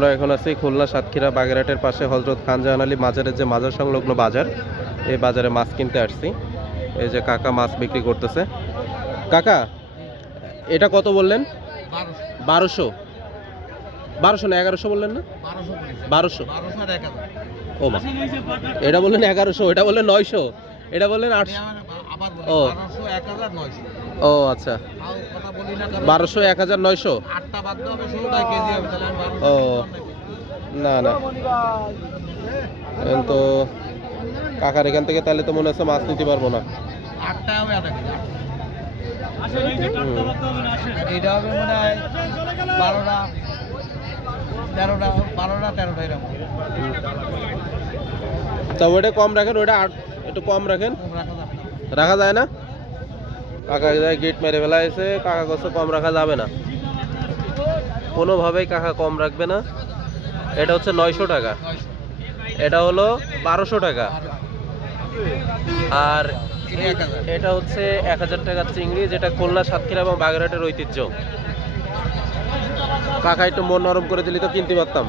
আমরা এখন আছি খুলনা সাতক্ষীরা বাগেরহাটের পাশে হযরত খান জাহান আলী মাজারের যে মাজার সংলগ্ন বাজার, এই বাজারে মাছ কিনতে আসছি। এই যে কাকা মাছ বিক্রি করতেছে। কাকা এটা কত বললেন? 1200। 1200 না 1100 বললেন না? 1200। ও মা, এটা বললেন 1100, এটা বললেন 900, এটা বললেন 800। ও ও আচ্ছা, 1200 1900। ও না না, তো কাকার এখান থেকে তাহলে তো মনে হচ্ছে মাছ নিতে পারবো না। এটা হবে মনে হয় 12টা 13টা 13টা এরকম। তবে ওটা কম রাখেন, ওটা একটু কম রাখেন। রাখা যায় না? কাকা গেট মেরে ফেলা হয়েছে, কাকা কাছে কম রাখা যাবে না কোনোভাবেই, কাকা কম রাখবে না। এটা হচ্ছে 900 টাকা, এটা হলো 1200 টাকা, আর এটা হচ্ছে 1000 টাকার চিংড়ি, যেটা খুলনা সাতক্ষীরা এবং বাগেরহাটের ঐতিহ্য। কাকা একটু মন নরম করে দিলি তো কিনতে পারতাম।